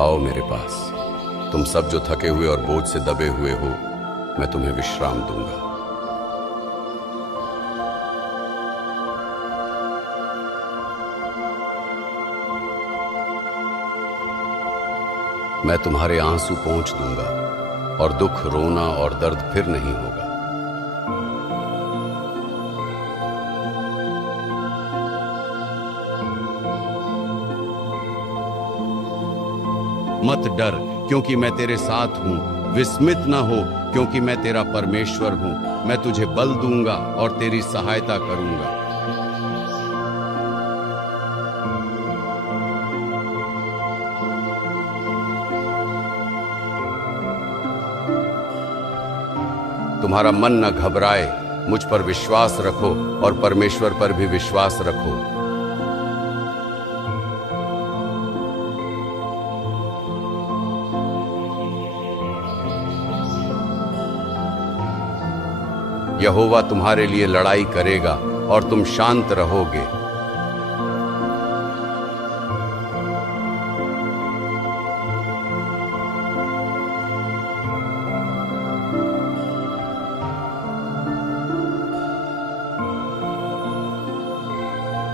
आओ मेरे पास। तुम सब जो थके हुए और बोझ से दबे हुए हो, मैं तुम्हें विश्राम दूंगा। मैं तुम्हारे आंसू पोंछ दूंगा और दुख, रोना और दर्द फिर नहीं होगा। मत डर, क्योंकि मैं तेरे साथ हूं। विस्मित न हो, क्योंकि मैं तेरा परमेश्वर हूं। मैं तुझे बल दूंगा और तेरी सहायता करूंगा। तुम्हारा मन न घबराए, मुझ पर विश्वास रखो और परमेश्वर पर भी विश्वास रखो। यहोवा तुम्हारे लिए लड़ाई करेगा और तुम शांत रहोगे।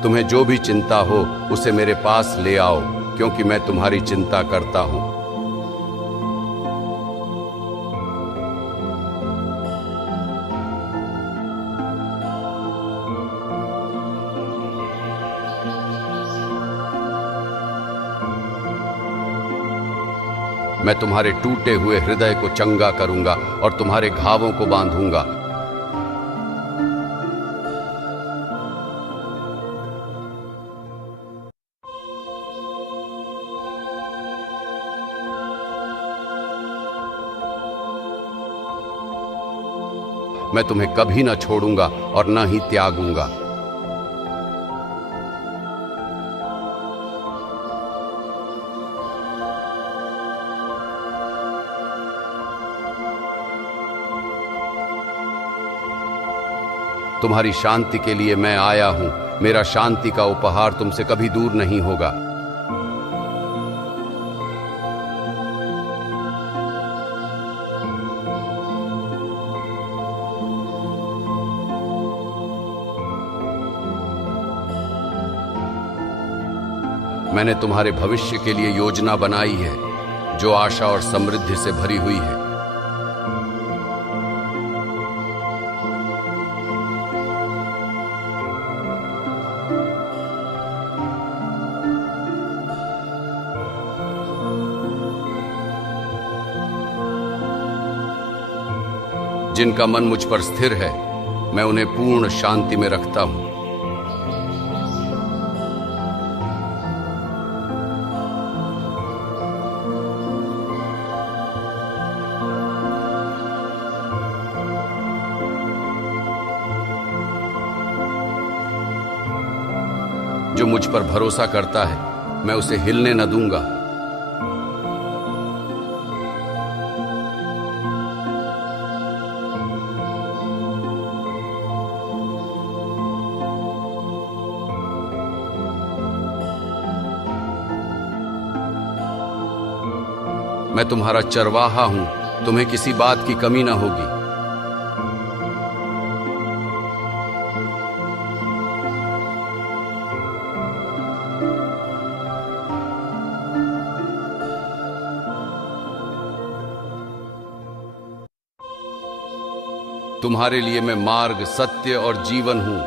तुम्हें जो भी चिंता हो उसे मेरे पास ले आओ, क्योंकि मैं तुम्हारी चिंता करता हूं। मैं तुम्हारे टूटे हुए हृदय को चंगा करूंगा और तुम्हारे घावों को बांधूंगा। मैं तुम्हें कभी न छोड़ूंगा और न ही त्यागूंगा। तुम्हारी शांति के लिए मैं आया हूं। मेरा शांति का उपहार तुमसे कभी दूर नहीं होगा। मैंने तुम्हारे भविष्य के लिए योजना बनाई है, जो आशा और समृद्धि से भरी हुई है। जिनका मन मुझ पर स्थिर है, मैं उन्हें पूर्ण शांति में रखता हूं। जो मुझ पर भरोसा करता है, मैं उसे हिलने न दूंगा। मैं तुम्हारा चरवाहा हूं, तुम्हें किसी बात की कमी न होगी। तुम्हारे लिए मैं मार्ग, सत्य और जीवन हूं।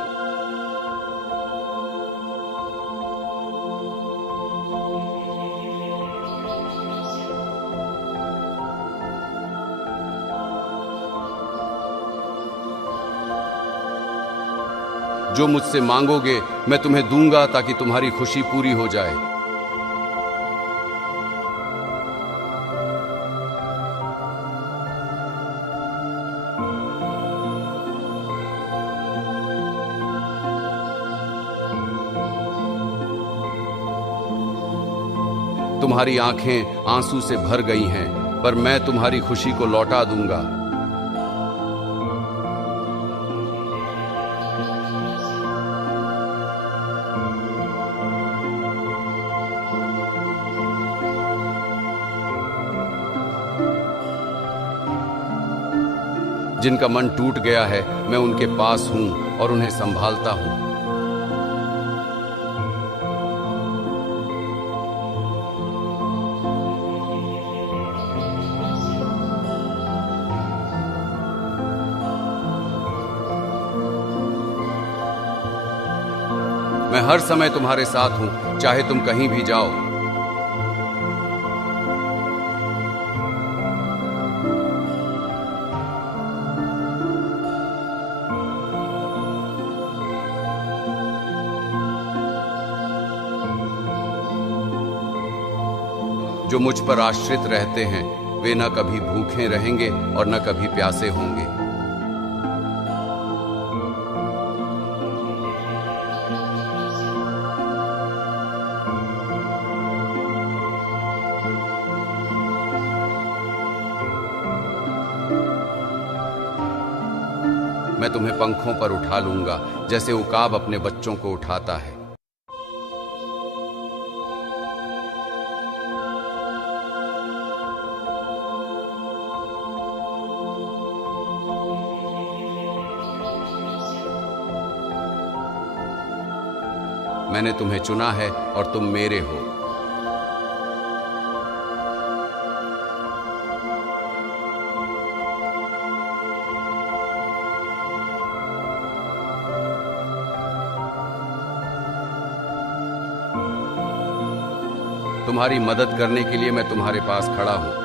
जो मुझसे मांगोगे मैं तुम्हें दूंगा, ताकि तुम्हारी खुशी पूरी हो जाए। तुम्हारी आंखें आंसू से भर गई हैं, पर मैं तुम्हारी खुशी को लौटा दूंगा। जिनका मन टूट गया है मैं उनके पास हूं और उन्हें संभालता हूं। मैं हर समय तुम्हारे साथ हूं, चाहे तुम कहीं भी जाओ। जो मुझ पर आश्रित रहते हैं वे न कभी भूखे रहेंगे और न कभी प्यासे होंगे। मैं तुम्हें पंखों पर उठा लूंगा जैसे उकाब अपने बच्चों को उठाता है। मैंने तुम्हें चुना है और तुम मेरे हो। तुम्हारी मदद करने के लिए मैं तुम्हारे पास खड़ा हूं।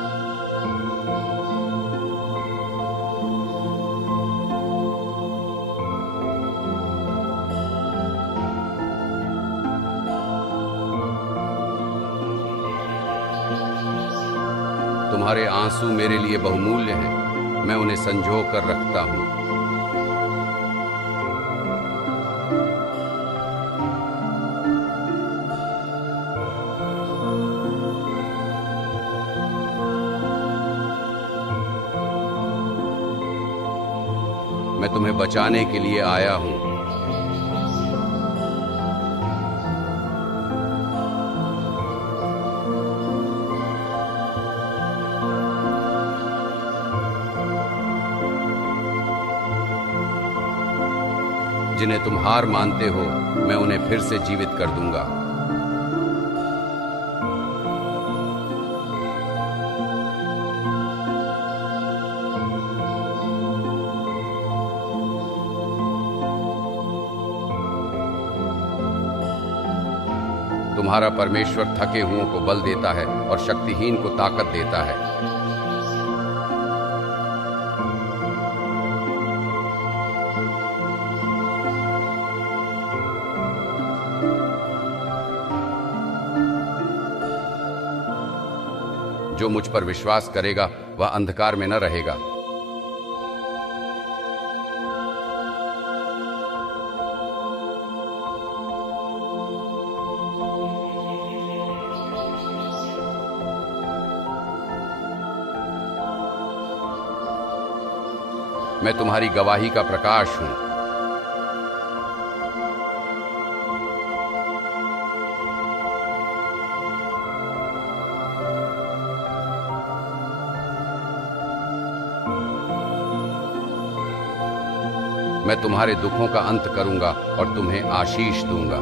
तुम्हारे आंसू मेरे लिए बहुमूल्य हैं, मैं उन्हें संजो कर रखता हूं। मैं तुम्हें बचाने के लिए आया हूं। जिन्हें तुम हार मानते हो मैं उन्हें फिर से जीवित कर दूंगा। तुम्हारा परमेश्वर थके हुओं को बल देता है और शक्तिहीन को ताकत देता है। जो मुझ पर विश्वास करेगा वह अंधकार में न रहेगा। मैं तुम्हारी गवाही का प्रकाश हूं। मैं तुम्हारे दुखों का अंत करूंगा और तुम्हें आशीष दूंगा।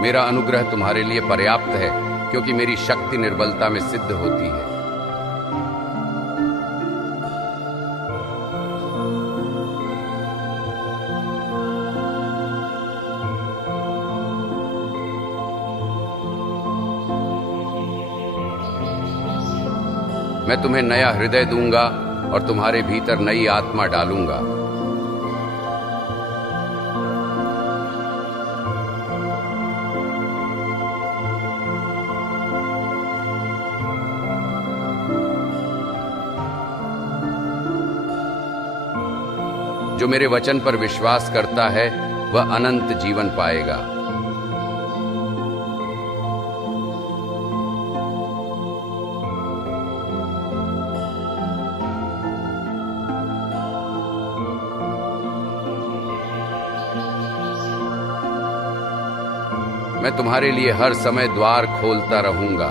मेरा अनुग्रह तुम्हारे लिए पर्याप्त है, क्योंकि मेरी शक्ति निर्बलता में सिद्ध होती है। मैं तुम्हें नया हृदय दूंगा और तुम्हारे भीतर नई आत्मा डालूंगा। जो मेरे वचन पर विश्वास करता है वह अनंत जीवन पाएगा। मैं तुम्हारे लिए हर समय द्वार खोलता रहूंगा।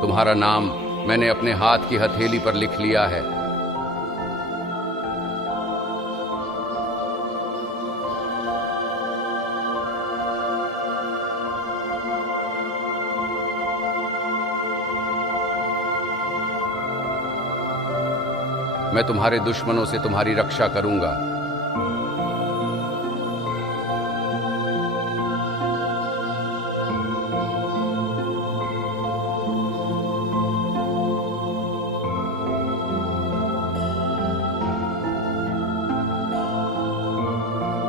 तुम्हारा नाम मैंने अपने हाथ की हथेली पर लिख लिया है। मैं तुम्हारे दुश्मनों से तुम्हारी रक्षा करूंगा।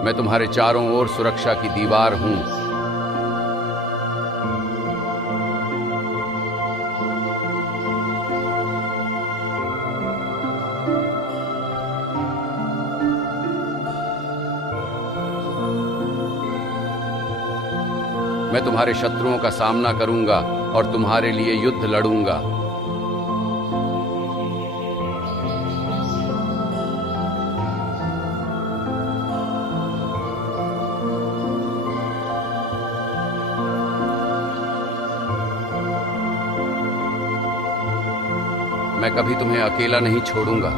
मैं तुम्हारे चारों ओर सुरक्षा की दीवार हूं। मैं तुम्हारे शत्रुओं का सामना करूंगा और तुम्हारे लिए युद्ध लड़ूंगा। मैं कभी तुम्हें अकेला नहीं छोड़ूंगा।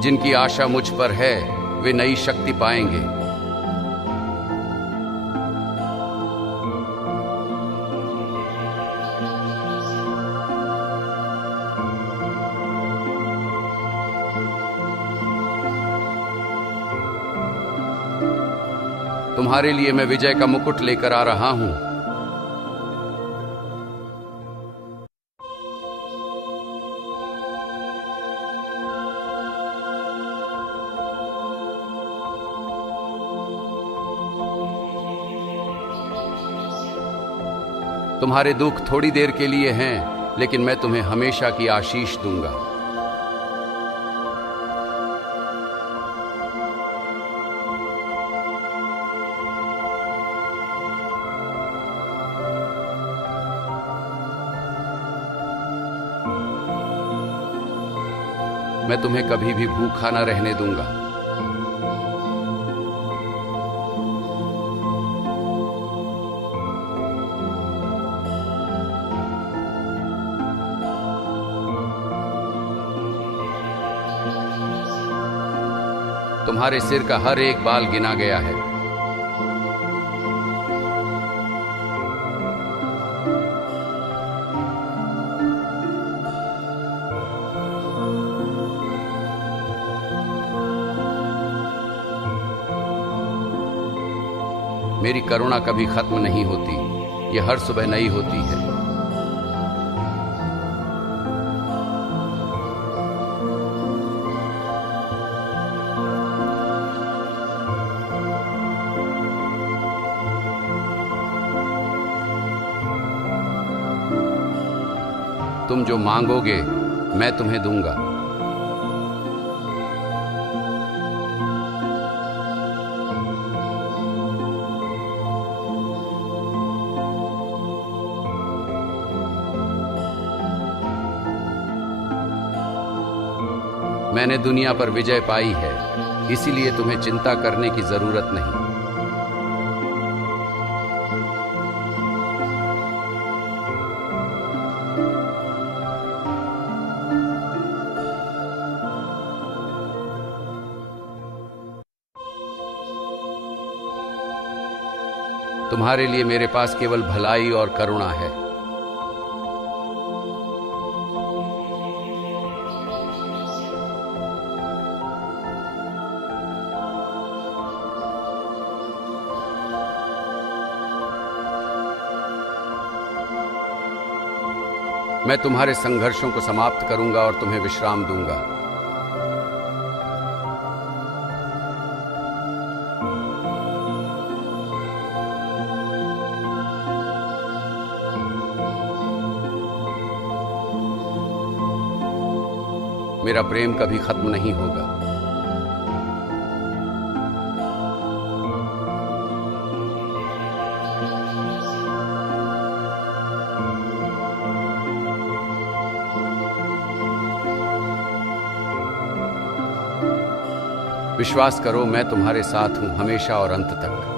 जिनकी आशा मुझ पर है वे नई शक्ति पाएंगे। तुम्हारे लिए मैं विजय का मुकुट लेकर आ रहा हूं। तुम्हारे दुख थोड़ी देर के लिए हैं, लेकिन मैं तुम्हें हमेशा की आशीष दूंगा। मैं तुम्हें कभी भी भूखा न रहने दूंगा। तुम्हारे सिर का हर एक बाल गिना गया है। मेरी करुणा कभी खत्म नहीं होती, यह हर सुबह नई होती है। तुम जो मांगोगे मैं तुम्हें दूंगा। मैंने दुनिया पर विजय पाई है, इसीलिए तुम्हें चिंता करने की जरूरत नहीं। तुम्हारे लिए मेरे पास केवल भलाई और करुणा है। मैं तुम्हारे संघर्षों को समाप्त करूंगा और तुम्हें विश्राम दूंगा। मेरा प्रेम कभी खत्म नहीं होगा। विश्वास करो, मैं तुम्हारे साथ हूं हमेशा और अंत तक।